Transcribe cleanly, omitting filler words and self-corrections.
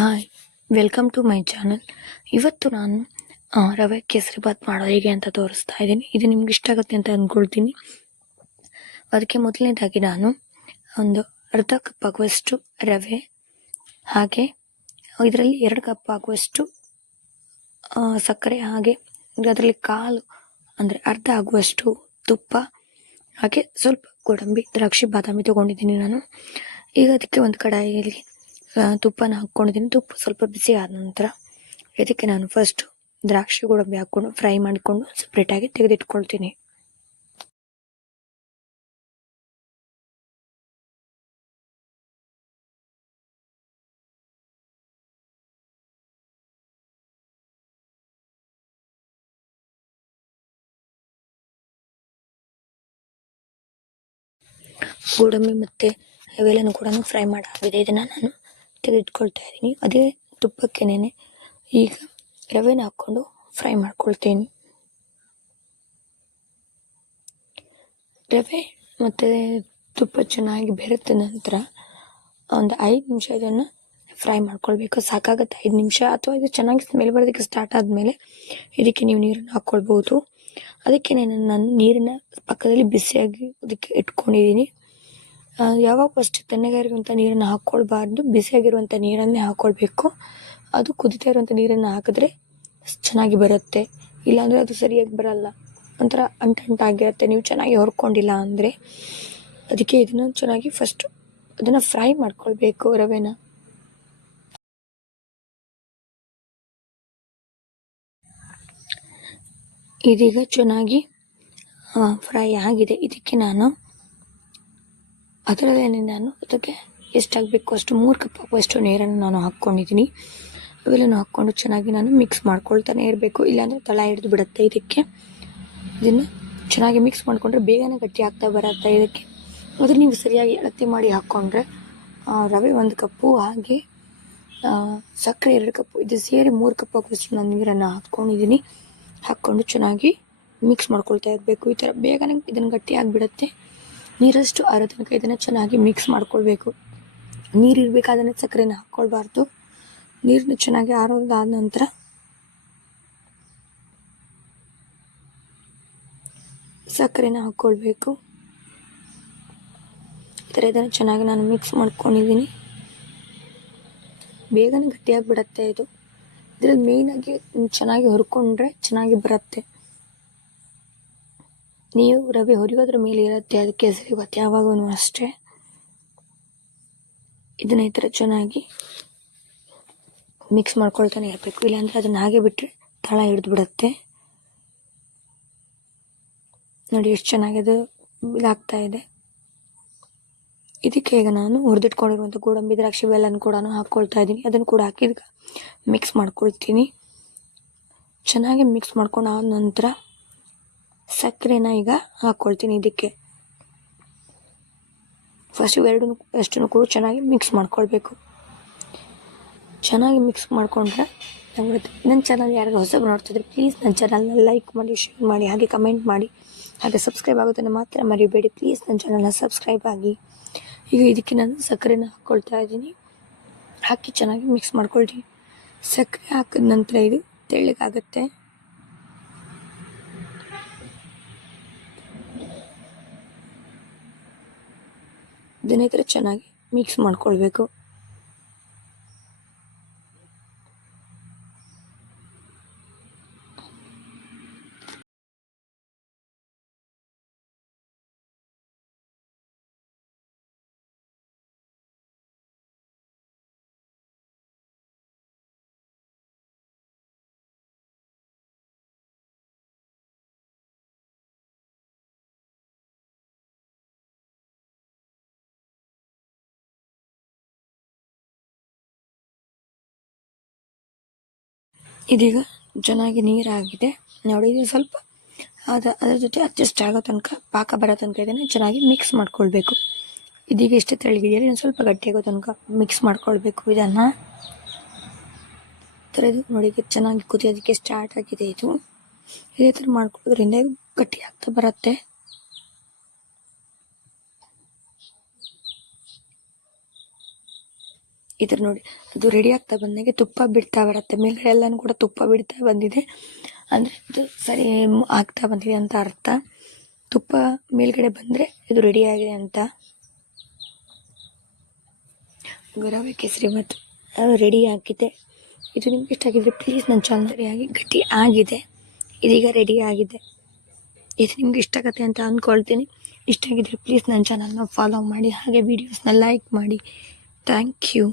Hi, welcome to my channel. ಇವತ್ತು ನಾನು ರವೆ ಕೇಸರಿಬಾತ್ ಮಾಡೋದು ಹೇಗೆ ಅಂತ ತೋರಿಸ್ತಾ ಇದ್ದೀನಿ. ಇದು ನಿಮ್ಗೆ ಇಷ್ಟ ಆಗುತ್ತೆ ಅಂತ ಅಂದ್ಕೊಳ್ತೀನಿ. ಅದಕ್ಕೆ ಮೊದಲನೇದಾಗಿ ನಾನು ಒಂದು ಅರ್ಧ ಕಪ್ ಆಗುವಷ್ಟು ರವೆ, ಹಾಗೆ ಇದರಲ್ಲಿ 2 ಕಪ್ ಆಗುವಷ್ಟು ಸಕ್ಕರೆ, ಹಾಗೆ ಅದರಲ್ಲಿ ಕಾಲು ಅಂದರೆ ಅರ್ಧ ಆಗುವಷ್ಟು ತುಪ್ಪ, ಹಾಗೆ ಸ್ವಲ್ಪ ಗೋಡಂಬಿ, ದ್ರಾಕ್ಷಿ, ಬಾದಾಮಿ ತೊಗೊಂಡಿದ್ದೀನಿ ನಾನು. ಈಗ ಅದಕ್ಕೆ ಒಂದು ಕಡಾಯಿಯಲ್ಲಿ ತುಪ್ಪನ ಹಾಕ್ಕೊಂಡಿದ್ದೀನಿ. ತುಪ್ಪ ಸ್ವಲ್ಪ ಬಿಸಿ ಆದ ನಂತರ ಇದಕ್ಕೆ ನಾನು ಫಸ್ಟ್ ದ್ರಾಕ್ಷಿ, ಗೋಡಂಬಿ ಹಾಕ್ಕೊಂಡು ಫ್ರೈ ಮಾಡಿಕೊಂಡು ಸಪ್ರೇಟಾಗಿ ತೆಗೆದಿಟ್ಕೊಳ್ತೀನಿ. ಗೋಡಂಬಿ ಮತ್ತು ಇವೆಲ್ಲನೂ ಕೂಡ ಫ್ರೈ ಮಾಡಾಗಿದೆ. ಇದನ್ನು ನಾನು ತೆಗೆದಿಟ್ಕೊಳ್ತಾ ಇದ್ದೀನಿ. ಅದೇ ತುಪ್ಪಕ್ಕೇನೆ ಈಗ ರವೆನ ಹಾಕ್ಕೊಂಡು ಫ್ರೈ ಮಾಡ್ಕೊಳ್ತೀನಿ. ರವೆ ಮತ್ತು ತುಪ್ಪ ಚೆನ್ನಾಗಿ ಬೆರೆತ ನಂತರ ಒಂದು 5 ನಿಮಿಷ ಇದನ್ನು ಫ್ರೈ ಮಾಡ್ಕೊಳ್ಬೇಕು. ಸಾಕಾಗುತ್ತೆ 5 ನಿಮಿಷ, ಅಥವಾ ಇದು ಚೆನ್ನಾಗಿ ಸ್ಮೆಲ್ ಬರೋದಕ್ಕೆ ಸ್ಟಾರ್ಟ್ ಆದಮೇಲೆ ಇದಕ್ಕೆ ನೀವು ನೀರನ್ನು ಹಾಕ್ಕೊಳ್ಬೋದು. ಅದಕ್ಕೆ ನಾನು ನೀರನ್ನ ಪಕ್ಕದಲ್ಲಿ ಬಿಸಿಯಾಗಿ ಅದಕ್ಕೆ ಇಟ್ಕೊಂಡಿದ್ದೀನಿ. ಯಾವಾಗ ಫಸ್ಟ್ ತಣ್ಣಗಾಗಿರುವಂಥ ನೀರನ್ನು ಹಾಕ್ಕೊಳ್ಬಾರ್ದು, ಬಿಸಿಯಾಗಿರುವಂಥ ನೀರನ್ನೇ ಹಾಕ್ಕೊಳ್ಬೇಕು. ಅದು ಕುದಿತಾ ಇರುವಂಥ ನೀರನ್ನು ಹಾಕಿದ್ರೆ ಚೆನ್ನಾಗಿ ಬರುತ್ತೆ, ಇಲ್ಲಾಂದರೆ ಅದು ಸರಿಯಾಗಿ ಬರಲ್ಲ, ಒಂಥರ ಅಂಟಾಗಿರುತ್ತೆ ನೀವು ಚೆನ್ನಾಗಿ ಹೊರ್ಕೊಂಡಿಲ್ಲ ಅಂದರೆ. ಅದಕ್ಕೆ ಇದನ್ನು ಚೆನ್ನಾಗಿ ಫಸ್ಟ್ ಅದನ್ನು ಫ್ರೈ ಮಾಡ್ಕೊಳ್ಬೇಕು ರವೆನ. ಇದೀಗ ಚೆನ್ನಾಗಿ ಫ್ರೈ ಆಗಿದೆ. ಇದಕ್ಕೆ ನಾನು ಅದಕ್ಕೆ ಎಷ್ಟಾಗಬೇಕು ಅಷ್ಟು 3 ಕಪ್ ಆಗುವಷ್ಟು ನೀರನ್ನು ನಾನು ಹಾಕ್ಕೊಂಡಿದ್ದೀನಿ. ಅವೆಲ್ಲನೂ ಹಾಕ್ಕೊಂಡು ಚೆನ್ನಾಗಿ ನಾನು ಮಿಕ್ಸ್ ಮಾಡ್ಕೊಳ್ತಾನೆ ಇರಬೇಕು, ಇಲ್ಲಾಂದರೆ ತಳ ಹಿಡಿದು ಬಿಡುತ್ತೆ. ಇದನ್ನು ಚೆನ್ನಾಗಿ ಮಿಕ್ಸ್ ಮಾಡಿಕೊಂಡ್ರೆ ಬೇಗನೆ ಗಟ್ಟಿ ಆಗ್ತಾ ಬರುತ್ತೆ. ಇದಕ್ಕೆ ಆದರೆ ನೀವು ಸರಿಯಾಗಿ ಅಳತೆ ಮಾಡಿ ಹಾಕ್ಕೊಂಡ್ರೆ ರವೆ 1 ಕಪ್ಪು, ಹಾಗೆ ಸಕ್ಕರೆ 2 ಕಪ್ಪು, ಇದು ಸೇರಿ 3 ಕಪ್ ಆಗುವಷ್ಟು ನಾನು ನೀರನ್ನು ಹಾಕ್ಕೊಂಡಿದ್ದೀನಿ. ಹಾಕ್ಕೊಂಡು ಚೆನ್ನಾಗಿ ಮಿಕ್ಸ್ ಮಾಡ್ಕೊಳ್ತಾ ಇರಬೇಕು. ಈ ಥರ ಬೇಗನೆ ಇದನ್ನು ಗಟ್ಟಿ ಆಗಿಬಿಡುತ್ತೆ. ನೀರಷ್ಟು ಆರೋ ತನಕ ಇದನ್ನು ಚೆನ್ನಾಗಿ ಮಿಕ್ಸ್ ಮಾಡ್ಕೊಳ್ಬೇಕು. ನೀರು ಇರಬೇಕಾದ್ರೆ ಸಕ್ಕರೆನ ಹಾಕ್ಕೊಳ್ಬಾರ್ದು. ನೀರನ್ನು ಚೆನ್ನಾಗಿ ಆರೋದಾದ ನಂತರ ಸಕ್ಕರೆನ ಹಾಕ್ಕೊಳ್ಬೇಕು. ಈ ಥರ ಇದನ್ನು ಚೆನ್ನಾಗಿ ನಾನು ಮಿಕ್ಸ್ ಮಾಡ್ಕೊಂಡಿದ್ದೀನಿ. ಬೇಗನೆ ಗಟ್ಟಿಯಾಗಿಬಿಡತ್ತೆ ಇದು. ಇದರಲ್ಲಿ ಮೇಯ್ನಾಗಿ ಚೆನ್ನಾಗಿ ಹುರ್ಕೊಂಡ್ರೆ ಚೆನ್ನಾಗಿ ಬರುತ್ತೆ. ನೀವು ರವೆ ಹುರಿಯೋದ್ರ ಮೇಲೆ ಇರುತ್ತೆ ಅದಕ್ಕೆ ಕೇಸರಿಬಾತ್ ಯಾವಾಗೂ ಅಷ್ಟೇ. ಇದನ್ನ ಈ ಥರ ಚೆನ್ನಾಗಿ ಮಿಕ್ಸ್ ಮಾಡ್ಕೊಳ್ತಾನೆ ಇರಬೇಕು, ಇಲ್ಲಾಂದರೆ ಅದನ್ನು ಹಾಗೆ ಬಿಟ್ಟರೆ ತಳ ಹಿಡಿದು ಬಿಡುತ್ತೆ. ನೋಡಿ ಎಷ್ಟು ಚೆನ್ನಾಗಿ ಅದು ಇದಾಗ್ತಾ ಇದೆ. ಇದಕ್ಕೆ ಈಗ ನಾನು ಹುರಿದಿಟ್ಕೊಂಡಿರುವಂಥ ಗೋಡಂಬಿ, ದ್ರಾಕ್ಷಿ, ಬೆಲ್ಲನ ಕೂಡ ಹಾಕ್ಕೊಳ್ತಾ ಇದ್ದೀನಿ. ಅದನ್ನು ಕೂಡ ಹಾಕಿದ ಮಿಕ್ಸ್ ಮಾಡ್ಕೊಳ್ತೀನಿ. ಚೆನ್ನಾಗಿ ಮಿಕ್ಸ್ ಮಾಡ್ಕೊಂಡು ಆದ ನಂತರ ಸಕ್ಕರೆನ ಈಗ ಹಾಕ್ಕೊಳ್ತೀನಿ. ಇದಕ್ಕೆ ಫಸ್ಟ್ ಅಷ್ಟನ್ನು ಕೂಡ ಚೆನ್ನಾಗಿ ಮಿಕ್ಸ್ ಮಾಡ್ಕೊಳ್ಬೇಕು. ಚೆನ್ನಾಗಿ ಮಿಕ್ಸ್ ಮಾಡಿಕೊಂಡ್ರೆ ನನ್ನ ಚಾನಲ್ ಯಾರು ಹೊಸಬರು ನೋಡ್ತಿದ್ರೆ ಪ್ಲೀಸ್ ನನ್ನ ಚಾನಲ್ನ ಲೈಕ್ ಮಾಡಿ, ಶೇರ್ ಮಾಡಿ, ಹಾಗೆ ಕಮೆಂಟ್ ಮಾಡಿ, ಹಾಗೆ ಸಬ್ಸ್ಕ್ರೈಬ್ ಆಗೋದನ್ನು ಮಾತ್ರ ಮರಿಬೇಡಿ. ಪ್ಲೀಸ್ ನನ್ನ ಚಾನಲ್ನ ಸಬ್ಸ್ಕ್ರೈಬ್ ಆಗಿ. ಈಗ ಇದಕ್ಕೆ ನಾನು ಸಕ್ಕರೆನ ಹಾಕ್ಕೊಳ್ತಾ ಇದ್ದೀನಿ. ಹಾಕಿ ಚೆನ್ನಾಗಿ ಮಿಕ್ಸ್ ಮಾಡ್ಕೊಳ್ತೀನಿ. ಸಕ್ಕರೆ ಹಾಕಿದ ನಂತರ ಇದು ತೆಳ್ಳಗಾಗುತ್ತೆ. ಇದನ್ನ ಈ ಥರ ಚೆನ್ನಾಗಿ ಮಿಕ್ಸ್ ಮಾಡ್ಕೊಳ್ಬೇಕು. ಇದೀಗ ಚೆನ್ನಾಗಿ ನೀರಾಗಿದೆ ನೋಡಿ. ಇದು ಸ್ವಲ್ಪ ಅದರ ಜೊತೆ ಅಡ್ಜಸ್ಟ್ ಆಗೋ ತನಕ, ಪಾಕ ಬರೋ ತನಕ ಇದನ್ನು ಚೆನ್ನಾಗಿ ಮಿಕ್ಸ್ ಮಾಡ್ಕೊಳ್ಬೇಕು. ಇದೀಗ ಎಷ್ಟು ತೆಳ್ಳಗಿದೆಯಲ್ಲ, ಇನ್ನೊಂದು ಸ್ವಲ್ಪ ಗಟ್ಟಿಯಾಗೋ ತನಕ ಮಿಕ್ಸ್ ಮಾಡ್ಕೊಳ್ಬೇಕು. ಇದನ್ನು ಥರದ್ದು ನೋಡಿ, ಚೆನ್ನಾಗಿ ಕುದಿಯೋದಕ್ಕೆ ಸ್ಟಾರ್ಟ್ ಆಗಿದೆ. ಇದೇ ಥರ ಮಾಡ್ಕೊಳ್ಳೋದ್ರಿಂದ ಇದು ಗಟ್ಟಿ ಆಗ್ತಾ ಬರುತ್ತೆ. ಇದ್ರ ನೋಡಿ, ಅದು ರೆಡಿ ಆಗ್ತಾ ಬಂದಾಗೆ ತುಪ್ಪ ಬಿಡ್ತಾ ಬರುತ್ತೆ. ಮೇಲ್ಗಡೆ ಎಲ್ಲನೂ ಕೂಡ ತುಪ್ಪ ಬಿಡ್ತಾ ಬಂದಿದೆ ಅಂದರೆ ಇದು ಸರಿ ಆಗ್ತಾ ಬಂದಿದೆ ಅಂತ ಅರ್ಥ. ತುಪ್ಪ ಮೇಲ್ಗಡೆ ಬಂದರೆ ಇದು ರೆಡಿಯಾಗಿದೆ ಅಂತ. ರವೆ ಕೇಸರಿಬಾತ್ ರೆಡಿ ಆಗಿದೆ. ಇದು ನಿಮ್ಗೆ ಇಷ್ಟ ಆಗಿದ್ರೆ ಪ್ಲೀಸ್ ನನ್ನ ಚಾನಲ್ ಸರಿಯಾಗಿ ಗಟ್ಟಿ ಆಗಿದೆ, ಇದೀಗ ರೆಡಿ ಆಗಿದೆ. ಇದು ನಿಮ್ಗೆ ಇಷ್ಟ ಆಗುತ್ತೆ ಅಂತ ಅಂದ್ಕೊಳ್ತೀನಿ. ಇಷ್ಟ ಆಗಿದ್ರೆ ಪ್ಲೀಸ್ ನನ್ನ ಚಾನಲ್ನ ಫಾಲೋ ಮಾಡಿ, ಹಾಗೆ ವೀಡಿಯೋಸ್ನ ಲೈಕ್ ಮಾಡಿ. Thank you.